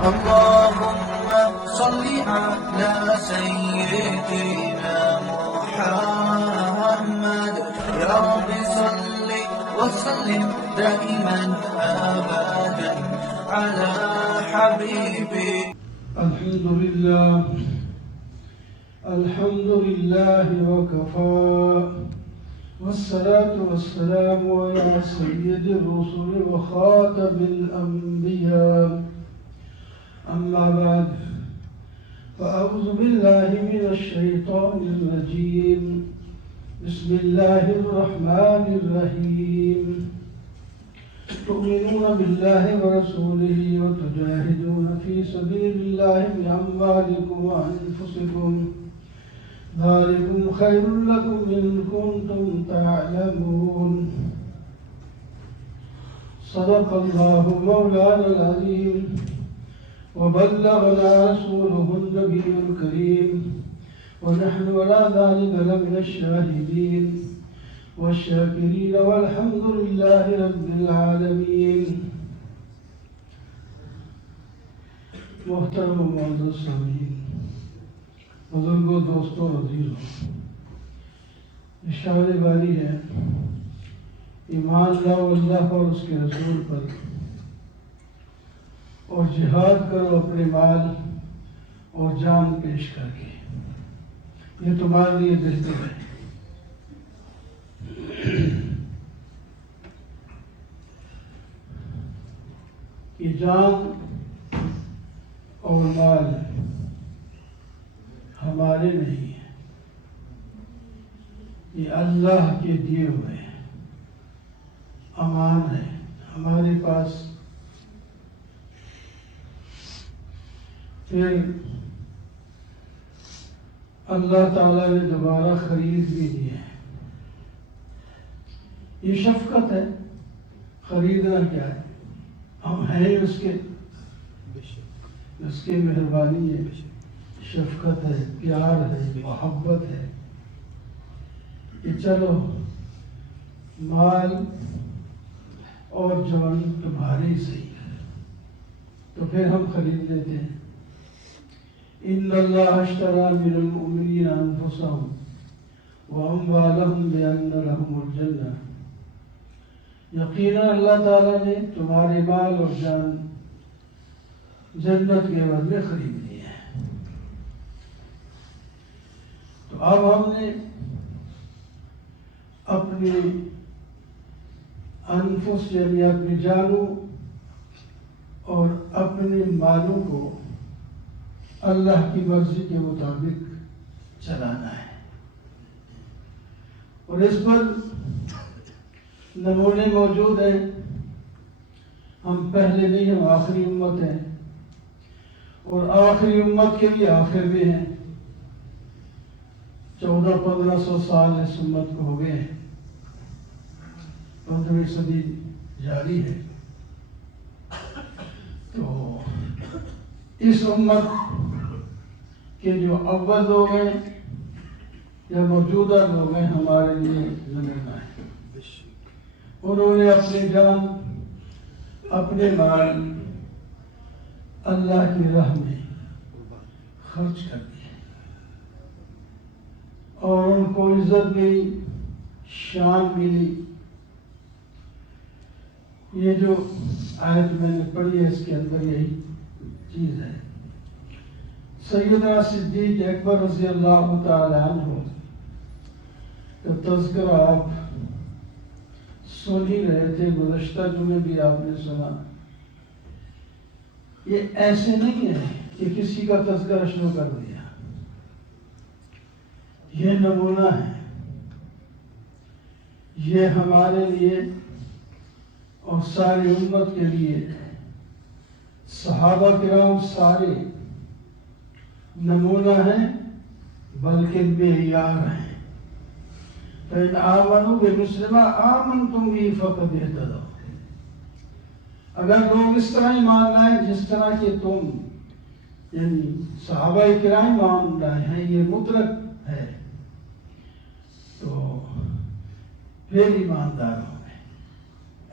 اللهم صل على سيدنا محمد يا رب صل وسلم دائما أبدا على حبيبي. الحمد لله وكفى، والصلاة والسلام على سيد الرسل وخاتم الأنبياء. أما بعد، فأعوذ بالله من الشيطان الرجيم. بسم الله الرحمن الرحيم. تؤمنون بالله ورسوله وتجاهدون في سبيل الله بأموالكم وأنفسكم، ذلكم خير لكم إن كنتم تعلمون. صدق الله مولانا العظيم، وبلغنا رسوله النبي الكريم، ونحن على ذلك لمن الشاهدين والشاكرين، والحمد لله رب العالمين. محترم و معزز سامعین، بزرگوں، دوستوں، عزیزوں، اشارہ باری ہے ایمان لاؤ اللہ اور اس کے رسول پر، اور جہاد کرو اپنے مال اور جان پیش کر کے، یہ تمہارے لیے بہتر ہے۔ یہ جان اور مال ہمارے نہیں ہے، یہ اللہ کے دیے ہوئے ہیں، امان ہے ہمارے پاس۔ پھر اللہ تعالیٰ نے دوبارہ خرید بھی دیے ہیں۔ یہ شفقت ہے، خریدنا کیا ہے، ہم ہیں اس کی مہربانی ہے، شفقت ہے، پیار ہے، محبت ہے کہ چلو مال اور جان تمہارے ہی صحیح ہے، تو پھر ہم خرید لیتے ہیں۔ ان اللہ اشتری من المؤمنین انفسهم واموالهم بان لهم الجنہ، یقینا اللہ تعالیٰ نے تمہارے مال اور جان جنت کے عوض میں خرید لیے ہیں۔ تو اب ہم نے اپنی انفس یعنی اپنی جانوں اور اپنے مالوں کو اللہ کی مرضی کے مطابق چلانا ہے، اور اس پر نمونے موجود ہیں۔ ہم پہلے نہیں، ہم آخری امت ہیں، اور آخری امت کے بھی آخر میں ہیں۔ 1400-1500 سال اس امت کو ہو گئے ہیں، 15ویں صدی جاری ہے۔ تو اس امت کے جو اول لوگ ہیں یا موجودہ لوگ ہیں، ہمارے لیے نمونہ ہیں۔ انہوں نے اپنی جان، اپنے مال اللہ کی راہ میں خرچ کر دیے، اور ان کو عزت ملی، شان ملی۔ یہ جو آیت میں نے پڑھی ہے، اس کے اندر یہی چیز ہے۔ سیدنا صدیق اکبر رضی اللہ تعالی عنہ کا تذکرہ آپ سن ہی رہے تھے، گزشتہ جمعے بھی آپ نے سنا۔ یہ ایسے نہیں ہے کہ کسی کا تذکرہ شروع کر دیا، یہ نمونہ ہے، یہ ہمارے لیے اور ساری امت کے لیے، صحابہ کرام سارے نمونہ ہیں بلکہ معیار ہیں۔ فَإِنْ آمَنُوا بِمِثْلِ مَا آمَنْتُمْ بِهِ فَقَدِ اهْتَدَوْا۔ اگر لوگ اس طرح ایمان لائیں جس طرح کہ تم، یعنی صحابہ کرام ایمان لائے ہیں، یہ مطلق ہے، تو پھر ایماندار ہوں گے،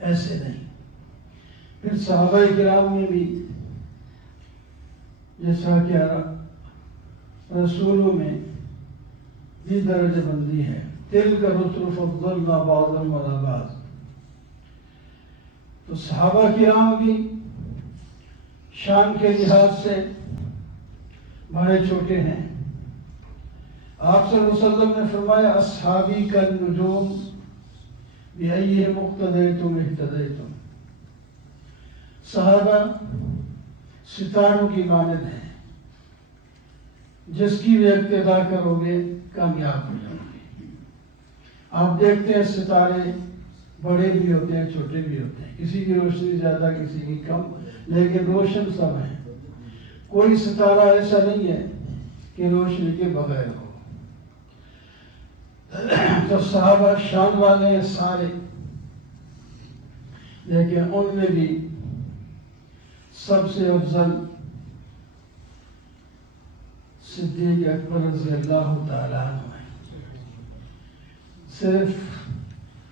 ایسے نہیں۔ پھر صحابہ کرام میں بھی جیسا کہ رسولوں میں بھی درجہ بندی ہے، تلک الرسل فضلنا بعضهم علی بعض. تو صحابہ کرام بھی شان کے لحاظ سے بڑے چھوٹے ہیں. آپ صلی اللہ علیہ وسلم نے فرمایا اصحابی کالنجوم بأیہم اقتدیتم اہتدیتم. صحابہ ستاروں کی مانند ہیں، جس کی بھی اقتدا کرو گے کامیاب ہو جاؤ گے. آپ دیکھتے ہیں ستارے بڑے بھی ہوتے ہیں چھوٹے بھی ہوتے ہیں، کسی کی روشنی زیادہ کسی کی کم، لیکن روشن سب ہیں. کوئی ستارہ ایسا نہیں ہے کہ روشنی کے بغیر ہو. تو صحابہ شان والے ہیں سارے، لیکن ان میں بھی سب سے افضل صدیق اکبر رضی اللہ تعالیٰ عنہ ہے. صرف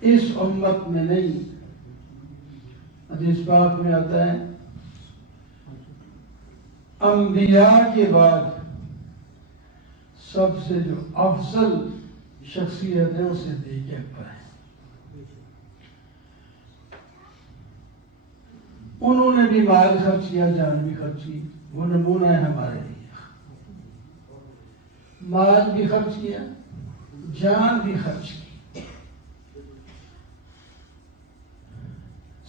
اس امت میں نہیں، حدیث پاک میں آتا ہے انبیاء کے بعد سب سے جو افضل شخصیت ہے وہ صدیق اکبر ہے. انہوں نے بھی مال خرچ کیا، جان بھی خرچ کی. وہ نمونہ ہے ہمارے لیے. مال بھی خرچ کیا، جان بھی خرچ کی.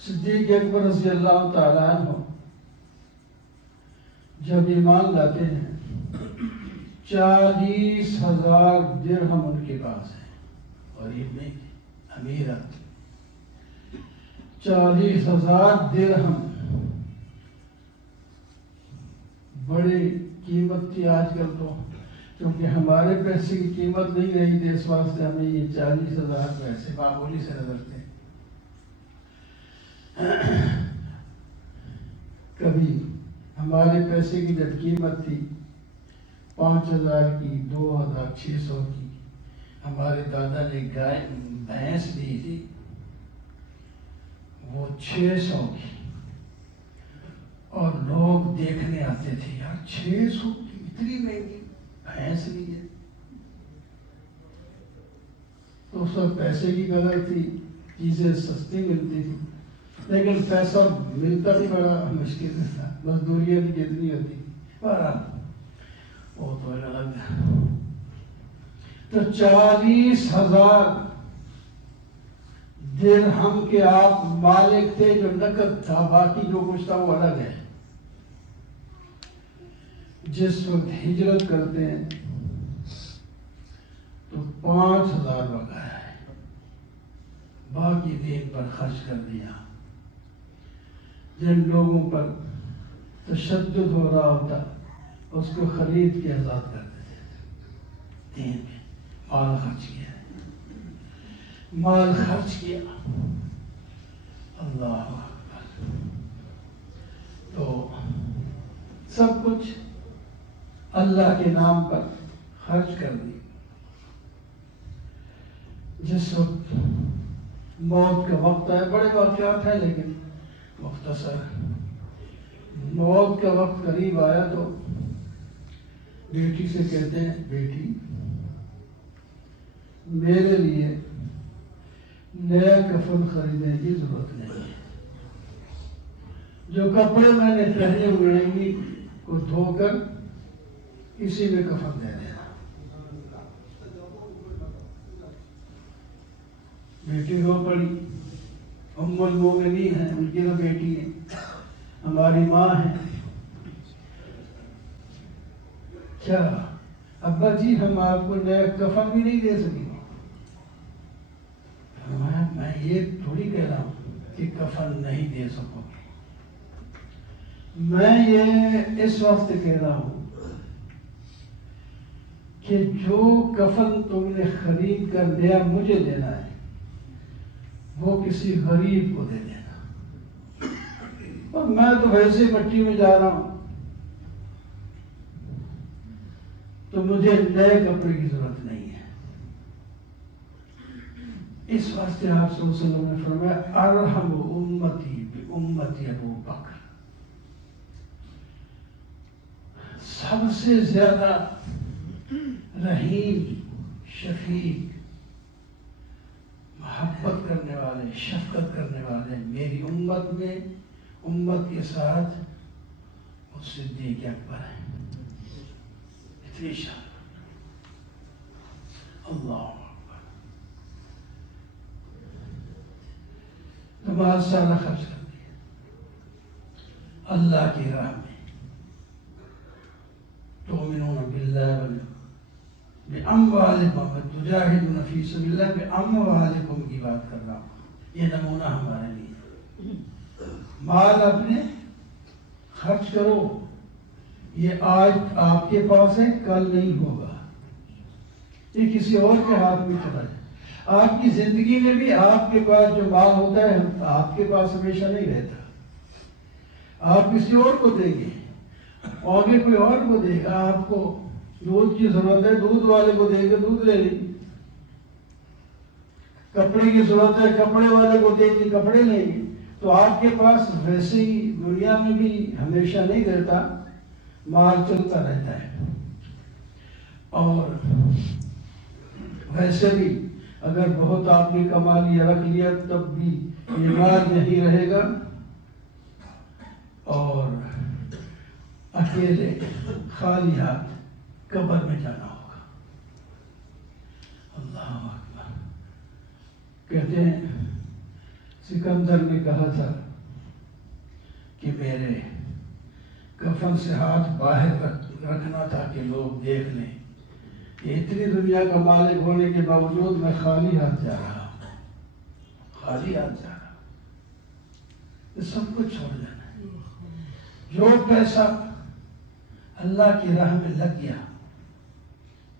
صدیق اکبر رضی اللہ تعالیٰ عنہ جب ایمان لاتے ہیں 40,000 درہم ان کے پاس ہے. غریب نہیں، امیر آتے. 40,000 درہم بڑی قیمت تھی. آج کل تو کیونکہ ہمارے پیسے کی قیمت نہیں رہی تھی، اس واسطے ہمیں یہ 40,000 پیسے معمولی سے نظر تھے. کبھی ہمارے پیسے کی جب قیمت تھی 5,000 کی، 2,600 کی، ہمارے دادا نے گائے بھینس دی تھی وہ 600 کی، اور لوگ دیکھنے آتے تھے یار 600 کی اتنی مہنگی بھینس لی ہے. تو اس وقت پیسے کی قدر تھی، چیزیں سستی ملتی تھی، لیکن پیسہ ملتا بھی بڑا مشکل تھا. مزدوریاں بھی کتنی ہوتی تھی. بہرحال وہ تو الگ. تو 40,000 درہم کے آپ مالک تھے، جو نقد تھا، باقی جو کچھ تھا وہ الگ ہے. جس وقت ہجرت کرتے ہیں تو 5,000 بقایا ہے، باقی دین پر خرچ کر دیا. جن لوگوں پر تشدد ہو رہا ہوتا اس کو خرید کے آزاد کر دیتے تھے. دین میں مال خرچ کیا، مال خرچ کیا. اللہ اکبر. تو سب کچھ اللہ کے نام پر خرچ کر دی. جس وقت موت کا وقت ہے، بڑے واقعات ہیں لیکن مختصر، موت کا وقت قریب آیا تو بیٹی سے کہتے ہیں بیٹی میرے لیے نیا کفن خریدنے کی ضرورت نہیں ہے، جو کپڑے میں نے پہنے ہوئے ہیں کو دھو کر اسی میں کفن دے دینا. بیٹی رو پڑی. ام المومنین ہیں، ان کی تو بیٹی ہے، ہماری ماں ہے. کیا ابا جی ہم آپ کو نیا کفن بھی نہیں دے سکیں؟ میں یہ تھوڑی کہہ رہا ہوں کہ کفن نہیں دے سکو گے. میں یہ اس وقت کہہ رہا ہوں کہ جو کفن تم نے خرید کر دیا مجھے دینا ہے، وہ کسی غریب کو دے دینا. اور میں تو ویسے مٹی میں جا رہا ہوں، تو مجھے نئے کپڑے کی ضرورت نہیں ہے. اس واسطے آپ صلی اللہ علیہ وسلم نے فرمایا ارحم امتی بامتی ابو بکر. سب سے زیادہ رحیم، شفیق، محبت کرنے والے، شفقت کرنے والے میری امت میں، امت کے ساتھ وہ صدیق اکبر ہے. اتنی شان. اللہ اکبر. نماز سارا خرچ کر دیا اللہ کی راہ میں. تؤمنون باللہ بأموالکم وتجاہدون فی سبیل اللہ بأموالکم کی بات کر رہا ہوں. یہ نمونہ ہمارے لیے. مال اپنے خرچ کرو. یہ آج آپ کے پاس ہے، کل نہیں ہوگا. یہ کسی اور کے ہاتھ میں چلا جائے. آپ کی زندگی میں بھی آپ کے پاس جو مال ہوتا ہے آپ کے پاس ہمیشہ نہیں رہتا. آپ کسی اور کو دیں گے، آگے کوئی اور کو دے گا. آپ کو دودھ کی ضرورت ہے، دودھ والے کو دے گا، دودھ لے لیں. کپڑے کی ضرورت ہے، کپڑے والے کو دے گی، کپڑے لیں گے. تو آپ کے پاس ویسے ہی دنیا میں بھی ہمیشہ نہیں رہتا، مال چلتا رہتا ہے. اور ویسے بھی اگر بہت آپ نے کما لیا، رکھ لیا، تب بھی یہ مال نہیں رہے گا اور اکیلے خالی ہاتھ قبر میں جانا ہوگا. اللہ اکبر. کہتے ہیں سکندر نے کہا تھا کہ میرے کفن سے ہاتھ باہر رکھنا تھا کہ لوگ دیکھ لیں کہ اتنی دنیا کا مالک ہونے کے باوجود میں خالی ہاتھ جا رہا ہوں. خالی ہاتھ جا رہا ہوں. یہ سب کچھ چھوڑ دینا ہے. جو پیسہ اللہ کی راہ میں لگ گیا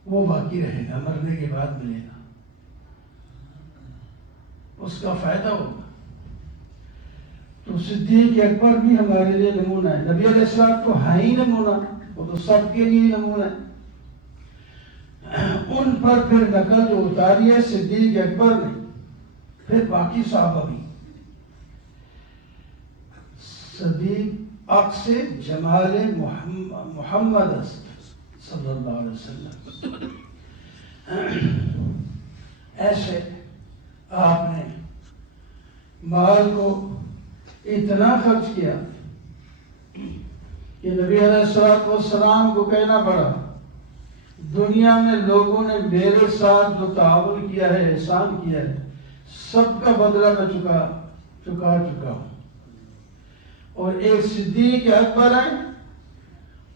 وہ باقی رہے گا، مرنے کے بعد ملے گا، اس کا فائدہ ہوگا. تو صدیق اکبر بھی ہمارے لیے نمونہ ہے. نبی علیہ السلام تو ہے ہی نمونہ، وہ تو سب کے لیے نمونہ ہے. ان پر پھر نقل جو اتاری ہے صدیق اکبر نے، پھر باقی صحابہ بھی. صدیق عکس جمال محمد صلی اللہ علیہ وسلم. ایسے آپ نے مال کو اتنا خرچ کیا کہ نبی علیہ السلام کو کہنا پڑا دنیا میں لوگوں نے میرے ساتھ جو تعاون کیا ہے، احسان کیا ہے، سب کا بدلہ میں چکا ہوں. اور ایک صدیق اکبر ہے،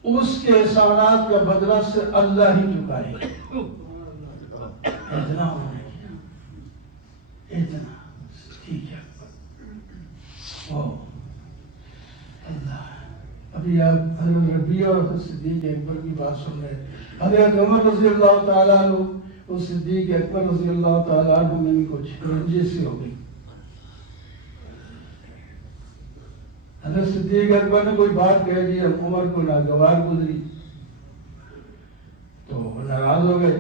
اس کے احسانات کا بدلہ سے اللہ ہی چکائے. اتنا انہوں نے کیا، اتنا صدیق اکبر. اللہ. ابھی آپ حضرت ربیع اور صدیق اکبر کی بات سن رہے. حضرت عمر رضی اللہ تعالیٰ عنہ اور صدیق اکبر رضی اللہ تعالیٰ عنہ میں بھی کچھ رنجش سی ہو گئی. حضرت صدیق اکبر نے کوئی بات کہہ دی، عمر کو ناگوار گزری تو ناراض ہو گئے.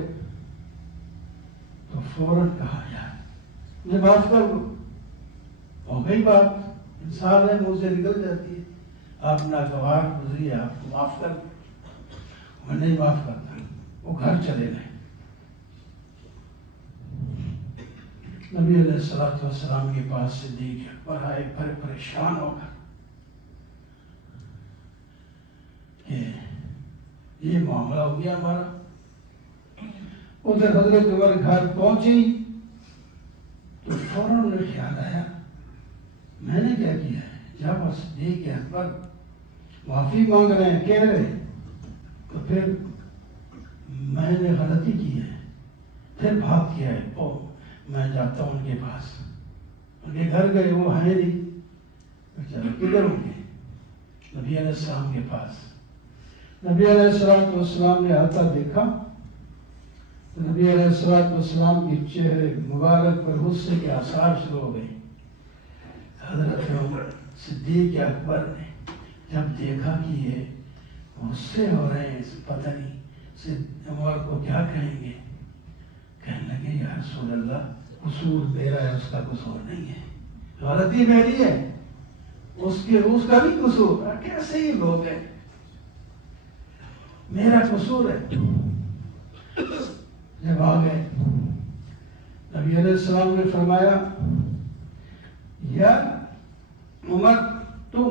تو فوراً کہا یار مجھے معاف کر دو. ہو گئی بات، انسان ہے منہ سے نکل جاتی ہے. آپ ناگوار گزری، آپ کو معاف کر دو. میں نہیں معاف کرتا. وہ گھر چلے گئے. نبی علیہ السلام کے پاس صدیق اکبر آئے بڑے پریشان ہو کر کہ یہ معاملہ ہو گیا ہمارا. ادھر حضرت عمر گھر پہنچی تو فوراً انہیں خیال آیا میں نے کیا کیا ہے. جب صدیق اکبر معافی مانگ رہے ہیں، کہہ رہے تو پھر میں نے غلطی کی ہے، پھر بھاگ کیا ہے. میں جاتا ہوں ان کے پاس. ان کے گھر گئے، وہ ہیں نہیں. چلو کدھر ہوں گے؟ نبی علیہ السلام کے پاس. نبی علیہ السلام نے آتا دیکھا تو نبی علیہ السلام کے چہرے مبارک پر غصے کے آثار شروع ہو گئے. حضرت عمر صدیق اکبر نے جب دیکھا کہ یہ غصے ہو رہے ہیں، پتہ نہیں عمر کو کیا کہیں گے، کہنے لگے یا رسول اللہ قصور میرا ہے، اس کا قصور نہیں ہے، غلطی میری ہے، اس کا بھی قصور ہے. کیسے ہی لوگ ہیں. میرا قصور ہے. جب آ گئے نبی علیہ السلام نے فرمایا یا عمر تم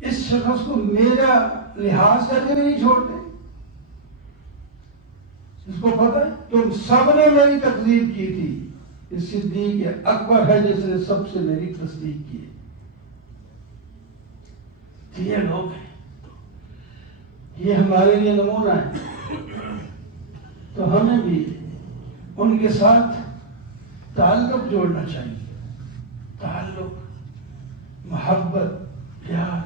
اس شخص کو میرا لحاظ کر کے نہیں چھوڑتے. اس کو پتہ ہے تم سب نے میری تکذیب کی تھی، اس صدیق اکبر ہے جس نے سب سے میری تصدیق کی ہے. یہ لوگ ہیں، یہ ہمارے لیے نمونہ ہے. تو ہمیں بھی ان کے ساتھ تعلق جوڑنا چاہیے. تعلق، محبت، پیار.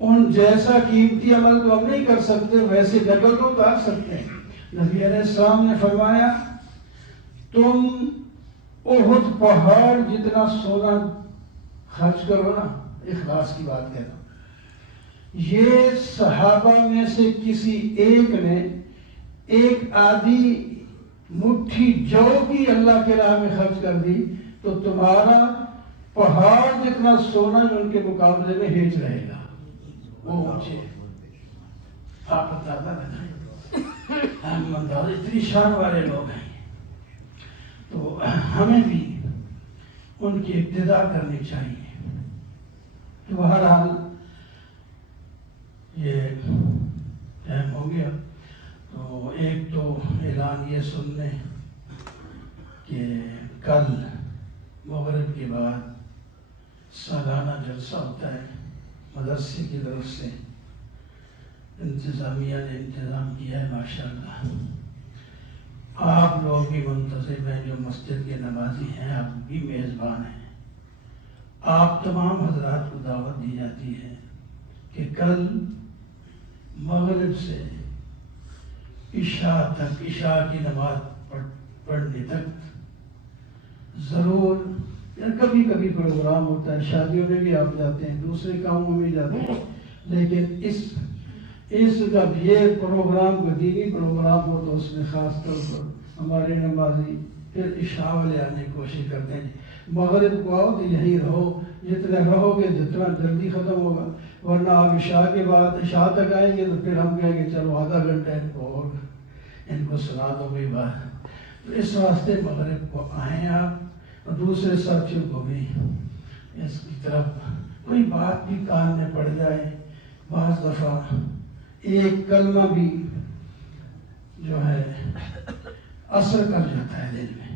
ان جیسا قیمتی عمل تو ہم نہیں کر سکتے، ویسے جبل تو اتار سکتے ہیں. نبی علیہ السلام نے فرمایا تم احد پہاڑ جتنا سونا خرچ کرو نا، اخلاص کی بات کہنا. یہ صحابہ میں سے کسی ایک نے ایک آدھی مٹھی جو بھی اللہ کے راہ میں خرچ کر دی تو تمہارا پہاڑ جتنا سونا ان کے مقابلے میں ہیج رہے گا. وہ اونچے آپ بتاتا ہے اتنی شان والے لوگ ہیں. تو ہمیں بھی ان کی ابتدا کرنی چاہیے. تو بہرحال یہ ٹائم ہو گیا. تو ایک تو اعلان یہ سن لیں کہ کل مغرب کے بعد سالانہ جلسہ ہوتا ہے مدرسے کی طرف سے. انتظامیہ نے انتظام کیا ہے ماشاءاللہ. آپ لوگ بھی منتظر ہیں جو مسجد کے نمازی ہیں، آپ بھی میزبان ہیں. آپ تمام حضرات کو دعوت دی جاتی ہے کہ کل مغرب سے عشاء تک، عشاء کی نماز پڑھنے تک ضرور، یا کبھی کبھی پروگرام ہوتا ہے، شادیوں میں بھی آپ جاتے ہیں، دوسرے کاموں میں بھی جاتے ہیں، لیکن اس کا یہ پروگرام کو دینی پروگرام ہو تو اس میں خاص طور پر ہمارے نمازی پھر عشاء والے آنے کی کوشش کرتے ہیں. مغرب کو آؤ تو یہی رہو، جتنے رہو گے جتنا جلدی ختم ہوگا. ورنہ آپ عشاء کے بعد عشاء تک آئیں گے تو پھر ہم کہیں گے چلو آدھا گھنٹہ ان کو سنا دو کوئی بات. تو اس واسطے مغرب کو آئیں آپ، اور دوسرے ساتھیوں کو بھی اس کی طرف کوئی بات بھی کان میں پڑ جائے. بعض دفعہ ایک کلمہ بھی جو ہے اثر کر جاتا ہے دل میں.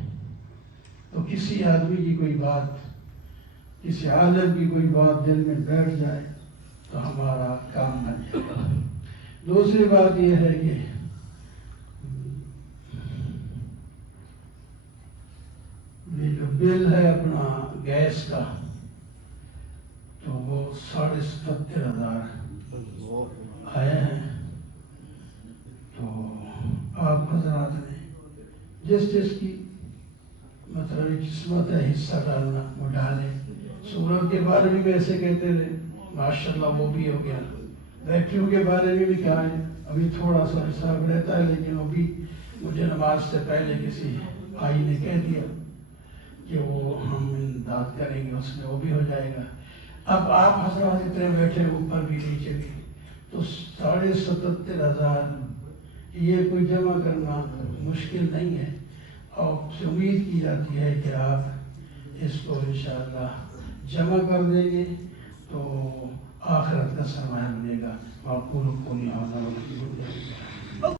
تو کسی آدمی کی کوئی بات، کسی عالم کی کوئی بات دل میں بیٹھ جائے تو ہمارا کام بن جائے گا. دوسری بات یہ ہے کہ یہ جو بل ہے اپنا گیس کا تو وہ 77,500 آئے ہیں. تو آپ حضرات نے جس جس کی مطلب قسمت ہے حصہ ڈالنا وہ ڈالے. سورت کے بارے میں بھی ایسے کہتے رہے، ماشاءاللہ وہ بھی ہو گیا. بیٹریوں کے بارے میں بھی کہا ہے، ابھی تھوڑا سا حساب رہتا ہے، لیکن وہ بھی مجھے نماز سے پہلے کسی بھائی نے کہہ دیا کہ وہ ہم امداد کریں گے، اس میں وہ بھی ہو جائے گا. اب آپ حضرات اتنے بیٹھے اوپر بھی نیچے بھی، تو 77,500 یہ کوئی جمع کرنا مشکل نہیں ہے. اور امید کی جاتی ہے کہ آپ اس کو انشاءاللہ جمع کر دیں گے تو آخرت کا سرمایہ ملے گا. معقول قولی ھذا